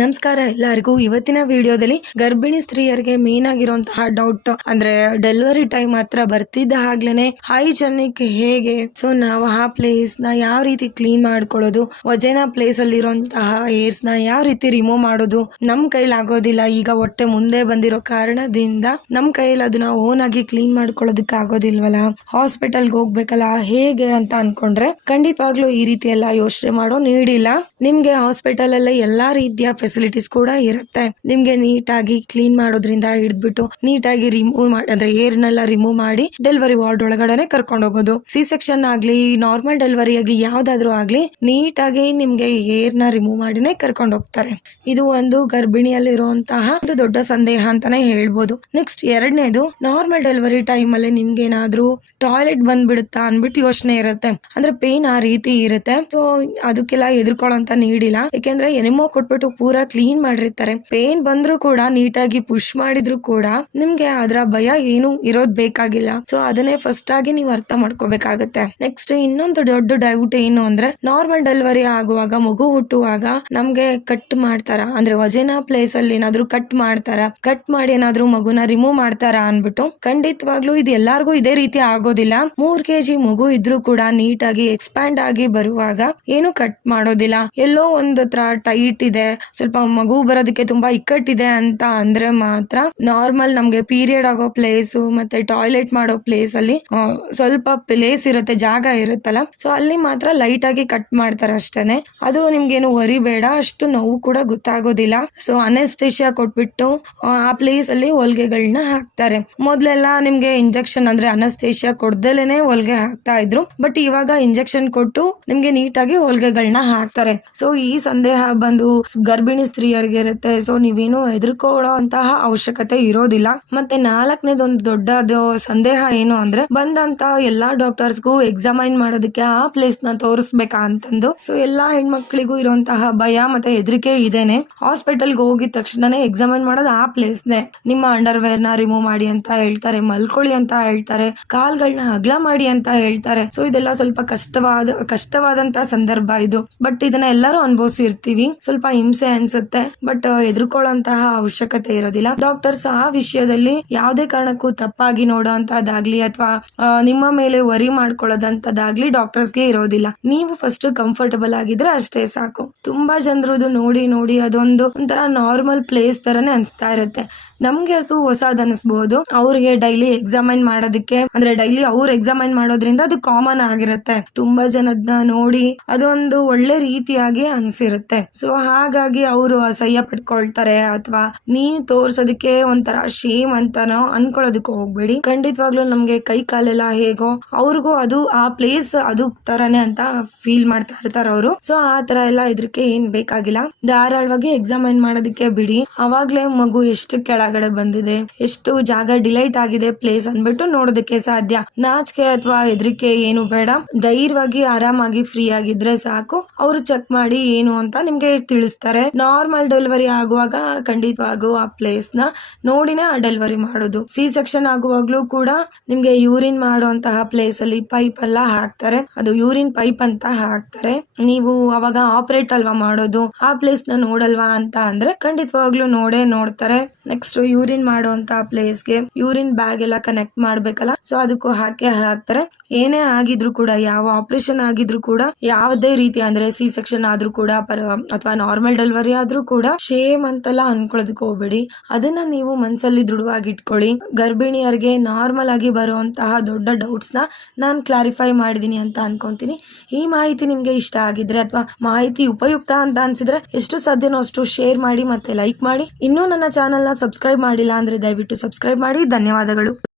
ನಮಸ್ಕಾರ ಎಲ್ಲರಿಗೂ. ಇವತ್ತಿನ ವಿಡಿಯೋದಲ್ಲಿ ಗರ್ಭಿಣಿ ಸ್ತ್ರೀಯರಿಗೆ ಮೇನ್ ಆಗಿರುವಂತಹ ಡೌಟ್ ಅಂದ್ರೆ ಡೆಲಿವರಿ ಟೈಮ್ ಹತ್ರ ಬರ್ತಿದ್ದ ಆಗ್ಲೇನೆ ಹೈಜೆನಿಕ್ ಹೇಗೆ, ಸೊ ನಾವು ಆ ಪ್ಲೇಸ್ ನ ಯಾವ ರೀತಿ ಕ್ಲೀನ್ ಮಾಡ್ಕೊಳ್ಳೋದು, ವಜೇನಾ ಪ್ಲೇಸ್ ಅಲ್ಲಿ ಇರುವಂತಹ ಏರ್ಸ್ ನ ಯಾವ ರೀತಿ ರಿಮೂವ್ ಮಾಡೋದು ನಮ್ ಕೈಲಿ ಆಗೋದಿಲ್ಲ. ಈಗ ಹೊಟ್ಟೆ ಮುಂದೆ ಬಂದಿರೋ ಕಾರಣದಿಂದ ನಮ್ ಕೈಲಿ ಅದನ್ನ ಓನ್ ಆಗಿ ಕ್ಲೀನ್ ಮಾಡ್ಕೊಳ್ಳೋದಕ್ಕೆ ಆಗೋದಿಲ್ವಲ್ಲ, ಹಾಸ್ಪಿಟಲ್ಗೆ ಹೋಗ್ಬೇಕಲ್ಲ ಹೇಗೆ ಅಂತ ಅನ್ಕೊಂಡ್ರೆ ಖಂಡಿತವಾಗ್ಲೂ ಈ ರೀತಿ ಎಲ್ಲ ಯೋಚನೆ ಮಾಡೋ ನೀಡಿಲ್ಲ. ನಿಮ್ಗೆ ಹಾಸ್ಪಿಟಲ್ ಅಲ್ಲೇ ಎಲ್ಲಾ ರೀತಿಯ ಫೆಸಿಲಿಟೀಸ್ ಕೂಡ ಇರುತ್ತೆ. ನಿಮ್ಗೆ ನೀಟಾಗಿ ಕ್ಲೀನ್ ಮಾಡೋದ್ರಿಂದ ಹಿಡಿದ್ಬಿಟ್ಟು ನೀಟಾಗಿ ರಿಮೂವ್ ಮಾಡಿ ಅಂದ್ರೆ ಏರ್ನೆಲ್ಲ ರಿಮೂವ್ ಮಾಡಿ ಡೆಲಿವರಿ ವಾರ್ಡ್ ಒಳಗಡೆ ಕರ್ಕೊಂಡು ಹೋಗೋದು. ಸಿ ಸೆಕ್ಷನ್ ಆಗ್ಲಿ ನಾರ್ಮಲ್ ಡೆಲಿವರಿ ಆಗ್ಲಿ ಯಾವ್ದಾದ್ರು ಆಗ್ಲಿ ನೀಟಾಗಿ ನಿಮ್ಗೆ ಏರ್ನ ರಿಮೂವ್ ಮಾಡಿನೇ ಕರ್ಕೊಂಡು ಹೋಗ್ತಾರೆ. ಇದು ಒಂದು ಗರ್ಭಿಣಿಯಲ್ಲಿರುವಂತಹ ಒಂದು ದೊಡ್ಡ ಸಂದೇಹ ಅಂತಾನೆ ಹೇಳ್ಬೋದು. ನೆಕ್ಸ್ಟ್ ಎರಡನೇದು, ನಾರ್ಮಲ್ ಡೆಲಿವರಿ ಟೈಮ್ ಅಲ್ಲಿ ನಿಮ್ಗೆ ಏನಾದ್ರೂ ಟಾಯ್ಲೆಟ್ ಬಂದ್ಬಿಡುತ್ತಾ ಅನ್ಬಿಟ್ಟು ಯೋಚನೆ ಇರುತ್ತೆ. ಅಂದ್ರೆ ಪೇನ್ ಆ ರೀತಿ ಇರುತ್ತೆ. ಸೊ ಅದಕ್ಕೆಲ್ಲ ಎದುರ್ಕೊಳ್ಳೋಂತ ನೀಡಿಲ್ಲ. ಯಾಕೆಂದ್ರೆ ಎನಿಮೋ ಕೊಟ್ಬಿಟ್ಟು ಪೂರಾ ಕ್ಲೀನ್ ಮಾಡಿರ್ತಾರೆ. ಪೇನ್ ಬಂದ್ರು ಕೂಡ ನೀಟಾಗಿ ಪುಷ್ ಮಾಡಿದ್ರು ಕೂಡ ನಿಮ್ಗೆ ಅದರ ಭಯ ಏನು ಇರೋದ್ ಬೇಕಾಗಿಲ್ಲ. ಸೊ ಅದನ್ನೇ ಫಸ್ಟ್ ಆಗಿ ನೀವು ಅರ್ಥ ಮಾಡ್ಕೋಬೇಕಾಗತ್ತೆ. ನೆಕ್ಸ್ಟ್ ಇನ್ನೊಂದು ದೊಡ್ಡ ಡೌಟ್ ಏನು ಅಂದ್ರೆ, ನಾರ್ಮಲ್ ಡೆಲಿವರಿ ಆಗುವಾಗ ಮಗು ಹುಟ್ಟುವಾಗ ನಮ್ಗೆ ಕಟ್ ಮಾಡ್ತಾರ ಅಂದ್ರೆ ವಜೇನಾ ಪ್ಲೇಸ್ ಅಲ್ಲಿ ಏನಾದ್ರು ಕಟ್ ಮಾಡ್ತಾರ, ಕಟ್ ಮಾಡಿ ಏನಾದ್ರು ಮಗುನ ರಿಮೂವ್ ಮಾಡ್ತಾರ ಅನ್ಬಿಟ್ಟು ಖಂಡಿತವಾಗ್ಲೂ ಇದು ಎಲ್ಲಾರ್ಗು ಇದೇ ರೀತಿ ಆಗೋದಿಲ್ಲ. 3 kg ಮಗು ಇದ್ರೂ ಕೂಡ ನೀಟಾಗಿ ಎಕ್ಸ್ಪ್ಯಾಂಡ್ ಆಗಿ ಬರುವಾಗ ಏನು ಕಟ್ ಮಾಡೋದಿಲ್ಲ. ಎಲ್ಲೋ ಒಂದು ಟೈಟ್ ಇದೆ, ಸ್ವಲ್ಪ ಮಗು ಬರೋದಕ್ಕೆ ತುಂಬಾ ಇಕ್ಕಟ್ಟಿದೆ ಅಂತ ಅಂದ್ರೆ ಮಾತ್ರ ನಾರ್ಮಲ್ ನಮ್ಗೆ ಪೀರಿಯಡ್ ಆಗೋ ಪ್ಲೇಸ್ ಮತ್ತೆ ಟಾಯ್ಲೆಟ್ ಮಾಡೋ ಪ್ಲೇಸ್ ಅಲ್ಲಿ ಸ್ವಲ್ಪ ಪ್ಲೇಸ್ ಇರುತ್ತೆ, ಜಾಗ ಇರುತ್ತಲ್ಲ, ಸೊ ಅಲ್ಲಿ ಮಾತ್ರ ಲೈಟ್ ಆಗಿ ಕಟ್ ಮಾಡ್ತಾರೆ ಅಷ್ಟೇನೆ. ಅದು ನಿಮ್ಗೇನು ವರಿ ಬೇಡ, ಅಷ್ಟು ನೋವು ಕೂಡ ಗೊತ್ತಾಗೋದಿಲ್ಲ. ಸೊ ಅನೆಸ್ಥೇಷಿಯಾ ಕೊಟ್ಬಿಟ್ಟು ಆ ಪ್ಲೇಸ್ ಅಲ್ಲಿ ಹೊಲಿಗೆಗಳನ್ನ ಹಾಕ್ತಾರೆ. ಮೊದ್ಲೆಲ್ಲ ನಿಮ್ಗೆ ಇಂಜೆಕ್ಷನ್ ಅಂದ್ರೆ ಅನೆಸ್ಥೇಷಿಯಾ ಕೊಡ್ದಲೇನೆ ಹೊಲಿಗೆ ಹಾಕ್ತಾ ಇದ್ರು, ಬಟ್ ಇವಾಗ ಇಂಜೆಕ್ಷನ್ ಕೊಟ್ಟು ನಿಮ್ಗೆ ನೀಟಾಗಿ ಹೊಲಿಗೆಗಳನ್ನ ಹಾಕ್ತಾರೆ. ಸೊ ಈ ಸಂದೇಹ ಬಂದು ಗರ್ಭಿಣಿ ಸ್ತ್ರೀಯರಿಗೆ ಇರುತ್ತೆ. ಸೊ ನೀವೇನು ಹೆದರ್ಕೊಳ್ಳೋ ಅಂತಹ ಅವಶ್ಯಕತೆ ಇರೋದಿಲ್ಲ. ಮತ್ತೆ 4ನೇದೊಂದು ದೊಡ್ಡದು ಸಂದೇಹ ಏನು ಅಂದ್ರೆ, ಬಂದಂತ ಎಲ್ಲಾ ಡಾಕ್ಟರ್ಸ್ಗೂ ಎಕ್ಸಾಮೈನ್ ಮಾಡೋದಕ್ಕೆ ಆ ಪ್ಲೇಸ್ ನ ತೋರಿಸ್ಬೇಕಾ ಅಂತಂದು. ಸೊ ಎಲ್ಲಾ ಹೆಣ್ಮಕ್ಳಿಗೂ ಇರುವಂತಹ ಭಯ ಮತ್ತೆ ಹೆದರಿಕೆ ಇದೇನೆ. ಹಾಸ್ಪಿಟಲ್ಗೆ ಹೋಗಿದ ತಕ್ಷಣನೇ ಎಕ್ಸಾಮೈನ್ ಮಾಡೋದು ಆ ಪ್ಲೇಸ್ನೇ. ನಿಮ್ಮ ಅಂಡರ್ವೇರ್ ನ ರಿಮೂವ್ ಮಾಡಿ ಅಂತ ಹೇಳ್ತಾರೆ, ಮಲ್ಕೊಳ್ಳಿ ಅಂತ ಹೇಳ್ತಾರೆ, ಕಾಲ್ಗಳನ್ನ ಅಗ್ಲ ಮಾಡಿ ಅಂತ ಹೇಳ್ತಾರೆ. ಸೊ ಇದೆಲ್ಲ ಸ್ವಲ್ಪ ಕಷ್ಟವಾದಂತ ಸಂದರ್ಭ ಇದು. ಬಟ್ ಇದನ್ನ ಎಲ್ಲರೂ ಅನುಭವಿಸಿರ್ತೀವಿ. ಸ್ವಲ್ಪ ಹಿಂಸೆ ಅನ್ಸುತ್ತೆ, ಬಟ್ ಎದುರ್ಕೊಳ್ಳೋಂತಹ ಅವಶ್ಯಕತೆ ಇರೋದಿಲ್ಲ. ಡಾಕ್ಟರ್ಸ್ ಆ ವಿಷಯದಲ್ಲಿ ಯಾವುದೇ ಕಾರಣಕ್ಕೂ ತಪ್ಪಾಗಿ ನೋಡೋಂತದ್ದಾಗ್ಲಿ ಅಥವಾ ನಿಮ್ಮ ಮೇಲೆ ವರಿ ಮಾಡ್ಕೊಳ್ಳೋದಂತದ್ದಾಗ್ಲಿ ಡಾಕ್ಟರ್ಸ್ಗೆ ಇರೋದಿಲ್ಲ. ನೀವು ಫಸ್ಟ್ ಕಂಫರ್ಟಬಲ್ ಆಗಿದ್ರೆ ಅಷ್ಟೇ ಸಾಕು. ತುಂಬಾ ಜನರದು ನೋಡಿ ಅದೊಂದು ಒಂಥರ ನಾರ್ಮಲ್ ಪ್ಲೇಸ್ ತರನೇ ಅನ್ಸ್ತಾ ಇರುತ್ತೆ. ನಮ್ಗೆ ಅದು ಹೊಸದ್ ಅನಿಸ್ಬಹುದು, ಅವ್ರಿಗೆ ಡೈಲಿ ಎಕ್ಸಾಮೈನ್ ಮಾಡೋದಕ್ಕೆ ಅಂದ್ರೆ ಡೈಲಿ ಅವ್ರು ಎಕ್ಸಾಮೈನ್ ಮಾಡೋದ್ರಿಂದ ಅದು ಕಾಮನ್ ಆಗಿರುತ್ತೆ. ತುಂಬಾ ಜನದನ್ನ ನೋಡಿ ಅದೊಂದು ಒಳ್ಳೆ ರೀತಿಯಾಗಿ ಅನ್ಸಿರುತ್ತೆ. ಸೊ ಹಾಗಾಗಿ ಅವರು ಅಸಹ್ಯ ಪಡ್ಕೊಳ್ತಾರೆ ಅಥವಾ ನೀವ್ ತೋರ್ಸೋದಕ್ಕೆ ಒಂಥರ ಶೇಮ್ ಅಂತಾನೋ ಅನ್ಕೊಳ್ಳೋದಕ್ಕೆ ಹೋಗ್ಬೇಡಿ. ಖಂಡಿತವಾಗ್ಲೂ ನಮ್ಗೆ ಕೈ ಕಾಲೆಲ್ಲ ಹೇಗೋ ಅವ್ರಿಗೂ ಅದು ಆ ಪ್ಲೇಸ್ ಅದು ತರಾನೇ ಅಂತ ಫೀಲ್ ಮಾಡ್ತಾ ಇರ್ತಾರೆ ಅವರು. ಸೊ ಆ ತರ ಎಲ್ಲ ಇದಕ್ಕೆ ಏನ್ ಬೇಕಾಗಿಲ್ಲ, ಧಾರಾಳವಾಗಿ ಎಕ್ಸಾಮೈನ್ ಮಾಡೋದಕ್ಕೆ ಬಿಡಿ. ಅವಾಗ್ಲೇ ಮಗು ಎಷ್ಟು ಕೆಳಗಡೆ ಬಂದಿದೆ, ಎಷ್ಟು ಜಾಗ ಡಿಲೈಟ್ ಆಗಿದೆ ಪ್ಲೇಸ್ ಅನ್ಬಿಟ್ಟು ನೋಡೋದಕ್ಕೆ ಸಾಧ್ಯ. ನಾಚಿಕೆ ಅಥವಾ ಹೆದರಿಕೆ ಏನು ಬೇಡ, ಧೈರ್ಯವಾಗಿ ಆರಾಮಾಗಿ ಫ್ರೀ ಆಗಿದ್ರೆ ಸಾಕು. ಅವರು ಚೆಕ್ ಮಾಡಿ ಏನು ಅಂತ ನಿಮ್ಗೆ ತಿಳಿಸ್ತಾರೆ. ನಾರ್ಮಲ್ ಡೆಲಿವರಿ ಆಗುವಾಗ ಖಂಡಿತವಾಗೂ ಆ ಪ್ಲೇಸ್ ನ ನೋಡಿನೇ ಆ ಡೆಲಿವರಿ ಮಾಡೋದು. ಸಿ ಸೆಕ್ಷನ್ ಆಗುವಾಗ್ಲೂ ಕೂಡ ನಿಮ್ಗೆ ಯೂರಿನ್ ಮಾಡುವಂತಹ ಪ್ಲೇಸ್ ಅಲ್ಲಿ ಪೈಪ್ ಎಲ್ಲ ಹಾಕ್ತಾರೆ, ಅದು ಯೂರಿನ್ ಪೈಪ್ ಅಂತ ಹಾಕ್ತಾರೆ. ನೀವು ಅವಾಗ ಆಪರೇಟ್ ಅಲ್ವಾ ಮಾಡೋದು, ಆ ಪ್ಲೇಸ್ ನ ನೋಡಲ್ವಾ ಅಂತ ಅಂದ್ರೆ ಖಂಡಿತವಾಗ್ಲೂ ನೋಡ್ತಾರೆ. ನೆಕ್ಸ್ಟ್ ಯೂರಿನ್ ಮಾಡುವಂತ ಪ್ಲೇಸ್ಗೆ ಯೂರಿನ್ ಬ್ಯಾಗ್ ಎಲ್ಲ ಕನೆಕ್ಟ್ ಮಾಡ್ಬೇಕಲ್ಲ, ಸೊ ಅದಕ್ಕೂ ಹಾಕ್ತಾರೆ. ಏನೇ ಆಗಿದ್ರು ಕೂಡ, ಯಾವ ಆಪರೇಷನ್ ಆಗಿದ್ರು ಕೂಡ, ಯಾವುದೇ ರೀತಿ ಅಂದ್ರೆ ಸಿ ಸೆಕ್ಷನ್ ಆದ್ರೂ ಕೂಡ ಅಥವಾ ನಾರ್ಮಲ್ ಡೆಲಿವರಿ ಆದ್ರೂ ಕೂಡ ಶೇಮ್ ಅಂತೆಲ್ಲ ಅನ್ಕೊಳ್ಳೋದಕ್ಕೆ ಹೋಗ್ಬೇಡಿ. ಅದನ್ನ ನೀವು ಮನ್ಸಲ್ಲಿ ದೃಢವಾಗಿ ಇಟ್ಕೊಳ್ಳಿ. ಗರ್ಭಿಣಿಯರಿಗೆ ನಾರ್ಮಲ್ ಆಗಿ ಬರುವಂತಹ ದೊಡ್ಡ ಡೌಟ್ಸ್ ನ ನಾನು ಕ್ಲಾರಿಫೈ ಮಾಡಿದೀನಿ ಅಂತ ಅನ್ಕೊಂತೀನಿ. ಈ ಮಾಹಿತಿ ನಿಮ್ಗೆ ಇಷ್ಟ ಆಗಿದ್ರೆ ಅಥವಾ ಮಾಹಿತಿ ಉಪಯುಕ್ತ ಅಂತ ಅನ್ಸಿದ್ರೆ ಎಷ್ಟು ಸಾಧ್ಯನೋ ಅಷ್ಟು ಶೇರ್ ಮಾಡಿ ಮತ್ತೆ ಲೈಕ್ ಮಾಡಿ. ಇನ್ನೂ ನನ್ನ ಚಾನೆಲ್ ನ ಸಬ್ಸ್ಕ್ರೈಬ್ ಮಾಡಿಲ್ಲ ಅಂದ್ರೆ ದಯವಿಟ್ಟು ಸಬ್ಸ್ಕ್ರೈಬ್ ಮಾಡಿ. ಧನ್ಯವಾದಗಳು.